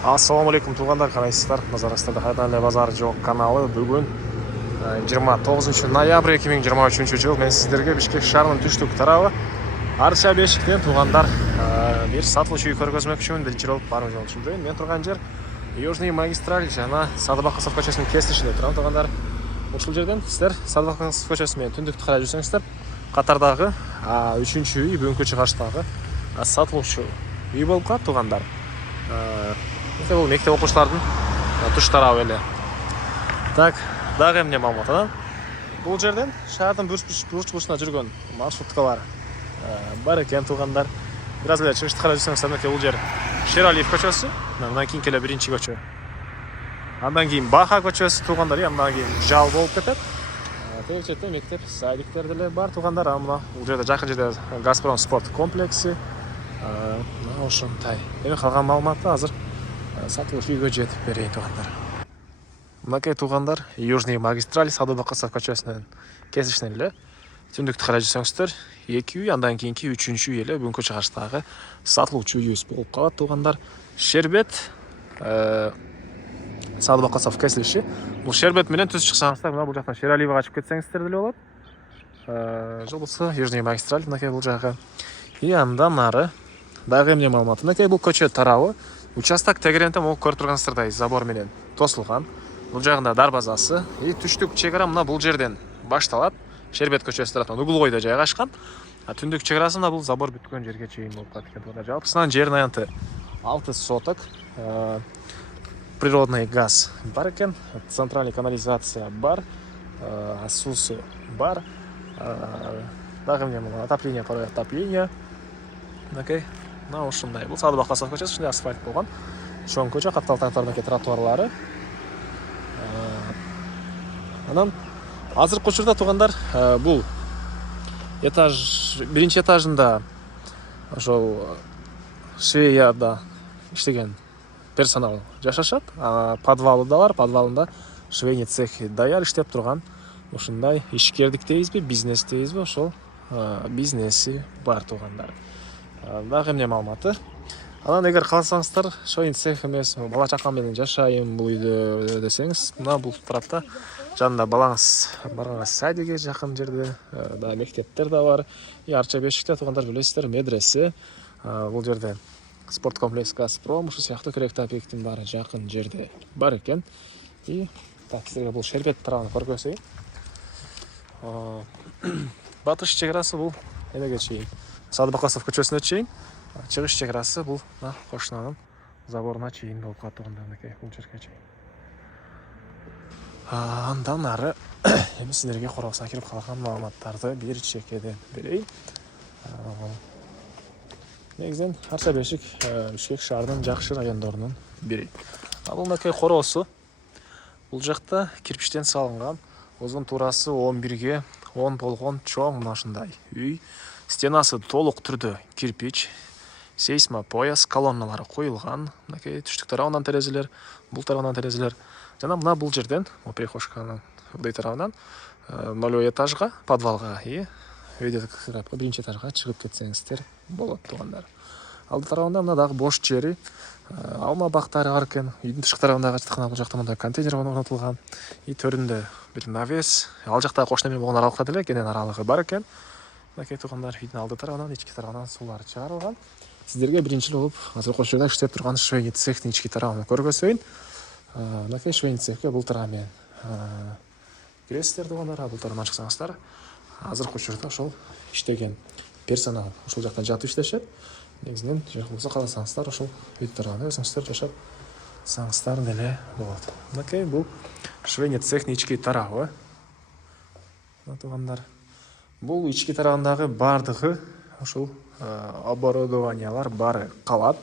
Ассалаумағалейкум туғандар, қалайсыздар? Назарыңызда қайдан эле базар жоқ каналы. Бүгін 29 ноябрь 2023 жыл мен сіздерге Бишкек шаарынын түштүк тарабы Арча бешиктен туғандар бир сатылуучу үй көргөзмөкчүмүн. Биринчи жолу барып жолчумдойм. Мен турган жер Южный магистраль жана Садыбакасов көчөсүнүн кесилишинде турам туғандар. Ушул жерден сиздер Садыбакасов көчөсү менен түндүктү карай жүрсөңүздөр, катардагы 3-үчү үй бүгүнкү чыгыштагы сатылуучу үй болуп калат туғандар. Бұл мектеп оқушылардың туш тарабы эле. Так, дагы эмне маалымат? Бул жерден шаардын бурч-бурчуна жүргөн маршруткалар бар экен туғандар. Бираз эле чыгышты карап жүрсөңүз, бул жер Шералиев көчөсү, андан кийин эле биринчи көчө. Андан кийин Баха көчөсү туғандар, андан кийин Жал болуп кетет. Тил четте мектеп, садиктер деле бар туғандар. Мына бул жерде жакын жерде Газпром спорт комплекси. Ошондай. Эми калган маалыматты азыр сатылуучу үйгө жетип берейин туғандар. Мынакей туғандар, Южный магистраль Садыбакасов көчөсүнүн кесилишинен эле түндүктү карай жүрсөңүздөр, 2 үй, андан кийинки 3-үчү үй эле бүгүнкү чыгыштагы сатылуучу үйүбүз болуп калат туғандар. Шербет Садыбакасов кесилиши. Бул Шербет менен түз чыксаңыздар, мына бул жактан Шералиевге качып кетсеңиздер деле болот. Жолбосо Южный магистраль мынакей бул жагы. И андан ары дагы эмне маалымат? Мынакей бул көчө тарабы участок тегерентен могу көрүп тургансыздардай забор менен тосулган. Бул жагында дарбазасы. И түштүк чек ара мына бул жерден башталат. Шербет көчөсү тарапынан угловойдо жайгашкан. Түндүк чек арасы мына бул забор бүткөн жерге чейин болуп калат экен. Жалпысынан жердин аянты 6 соток. Природный газ бар экен, центральный канализация бар, сусу бар. Дагы эмне болгон? Отопление, порой отопление. Окей. Мына ушундай. Бул Садыбакасов көчөсү, ушундай асфальт болгон. Чоң көчө, катталган тротуарлары. Анан азыркы учурда туғандар, бул биринчи этажында ошол швеяда иштеген персонал жашашат. Подвалы да бар, подвалында швейный цех даяр иштеп турган. Ушундай ишкердик дейбизби, бизнес дейбизби, ошол бизнеси бар туғандар. Дагы эмне маалыматы? Анан эгер кааласаңыздар, швейный цех эмес, бала чакам менен жашайм бул үйдө десеңиз, мына бул тарапта жанында балаңыз барганга садиге жакын жерде да мектептер да бар. И Арча бешикте туғандар билесиздер, медресе. Бул жерде спорт комплекс Газпром, ушу сыяктуу керектүү объекттин баары жакын жерде бар экен. И так, сизерге бул Шербет тарабын көргөзөйүн. Батыш чек арасы бул эмеге чейин, Садыбакасов көчөсүнө чейин. Чыгыш чек арасы бул кошунанын заборуна чейин болуп калат тугандардыкей, бул жерге чейин. Андан ары эми сиздерге коросуна кирип калган маалыматтарды бир чекеден берейин. Негизинен Арча бешик Бишкек шаарынын жакшы райондорунун бири. Бул мынакей короосу. Бул жакта кирпичтен салынган, узун туурасы 11ге 10 болгон чоң мына ушундай үй. Стенасы толук түрдө кирпич, сейсмопояс колонналары коюлган. Мынакей түштүк тарабынан терезелер, бул тарабынан терезелер. Жана мына бул жерден, прихожканын бул тарабынан 0 этажга, подвалга и үйдө биринчи этажга чыгып кетсеңиздер болот тугандар. Алды тарабында мына дагы бош жери, алма бактары бар экен. Үйдүн тышкы тарабындагы жатакана бул жакта мындай контейнер орнотулган. И төрүндө бир навес, ал жакта кошуна менен болгон аралыкта деле кенен аралыгы бар экен. Мынакей тугандар, үйдүн алды тарабынан, ички тарабынан суулар чыгарылган. Сиздерге биринчи болуп азыркы учурда иштеп турган швейный цехтин ички тарабын көргөзөйүн. Мынакей швейный цехке бул тарабы менен киресиздер тугандар, бул тарабынан чыксаңыздар. Азыркы учурда ошол иштеген персонал ошол жакта жатып иштешет. Негизинен болсо кааласаңыздар ошол үй тарабына өзүңүздөр жашап саңыздар деле болот. Мынакей бул швейный цехтин ички тарабы. Тугандар, бул ички тарабындагы бардыгы ошол оборудованиялар баары калат.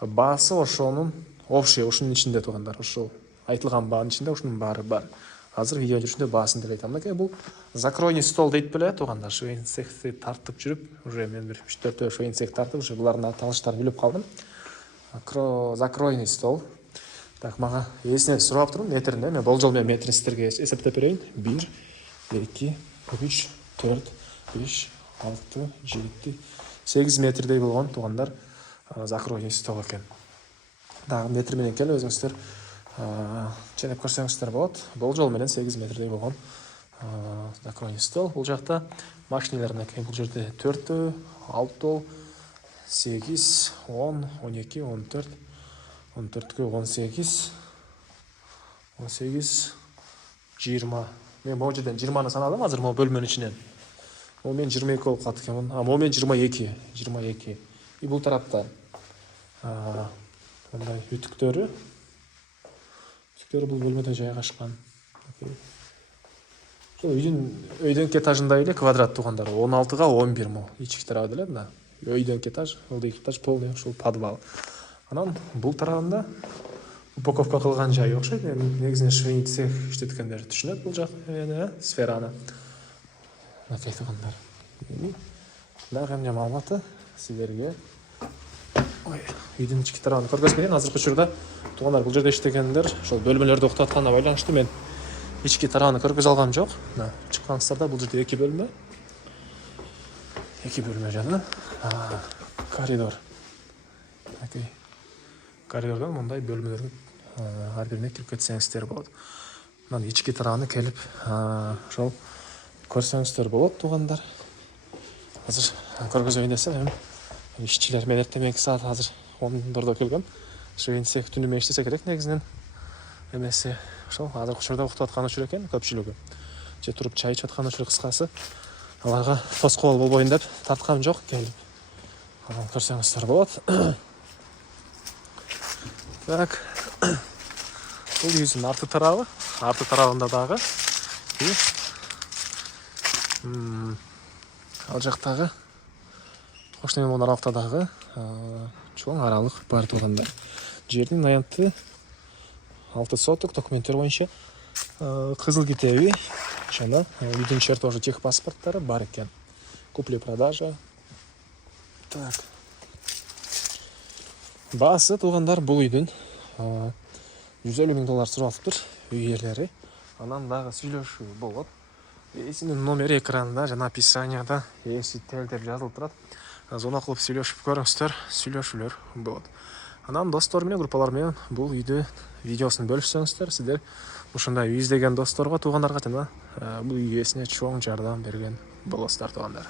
Баасы ошонун ушунун ичинде тугандар. Ошол айтылган баанын ичинде ушунун баары бар. Азыр видео жүрүшүндө баасын деле айтам. Мынакей бул закройный стол дейт беле тугандар. Швейный цехти тартып жүрүп, уже мен бир 3-4 швейный цех тартып, уже булардын тааныштарын билип калдым. Закройный стол. Так, мага эсине сурап турум метринде. Мен болжол менен метрин сиздерге эсептеп берейин. 1, 2, 3, 4, 5, 6, 7, 8 метрдей болгон тугандар закройный стол экен. дагы метр менен келип өзүңүздөр ченеп көрсөңүздөр болот. Бул жол менен 8 метрдей болгон закроний стол. Бул жакта машиналарыныкы. Бул жерде 4, 6, 8, 10, 12, 14, 14кө 18, 18, 20. Мен могу жерден 20-ны санадым азыр могу бөлмөнүн ичинен. Могу мен 22 болуп калат экенмин. Могу мен 22. И бул тарапта мындай үтүктөрү бул бөлмөдө жайгашкан. Ошол өйдөнкү этажында эле квадрат туугандар 16га 11 мо. Ички тарабы деле мына. Өйдөнкү этаж, ылдыйкы этаж полный ушул подвал. Анан бул тарабында упаковка кылган жай окшойт. Негизинен швейный цех иштеткендер түшүнөт бул жак сфераны. Мынакей туугандар. Дагы эмне маалыматы силерге үйдүн ички тарабын көргөзүп берейин. Азыркы учурда туугандар бул жерде иштегендер ошол бөлмөлөрдү уктатканына байланыштуу мен ички тарабын көргөзө алгам жок. Мына чыккансыздарда бул жерде 2 бөлмө. 2 бөлмө жана коридор. Мынакей коридордон мындай бөлмөлөргө ар бирине кирип кетсеңиздер болот. Мына ички тарабына келип ошол көрсөңүздөр болот туугандар. Азыр көргөзөйүн десем ишчилер мен эртеменки саат азыр 10дордо келген. Швейный цех түнү менен иштесе керек негизинен. Эмеси ошол азыркы учурда уктап аткан учур экен көпчүлүгү. Же туруп чай ичип аткан учур кыскасы. Аларга тоскоол болбойн деп тарткам жок келип. Көрсөңүздөр болот. Так. Бул үйдүн арты тарабы. Арты тарабында дагы ал жактагы кошуна менен аралыкта дагы чоң аралык бар туугандар. Жердин аянты 6 соток документтер боюнча кызыл китеби жана үйдүн чертожу техпаспорттары бар экен. Купли-продажа. Так. Баасы туугандар бул үйдүн $150,000 сурап атыптыр үй ээлери. Анан дагы сүйлөшүү болот. Эсинин номери экранда жана описанияда эсител деп жазылып турат. Звонок кылып сүйлөшүп көрүңүздөр, сүйлөшүүлөр болот. Анан достор менен, группалар менен бул үйдү видеосун бөлүшсөңүздөр, сиздер ушундай үй издеген досторго, туугандарга жана бул үй ээсине чоң жардам берген болосуздар туугандар.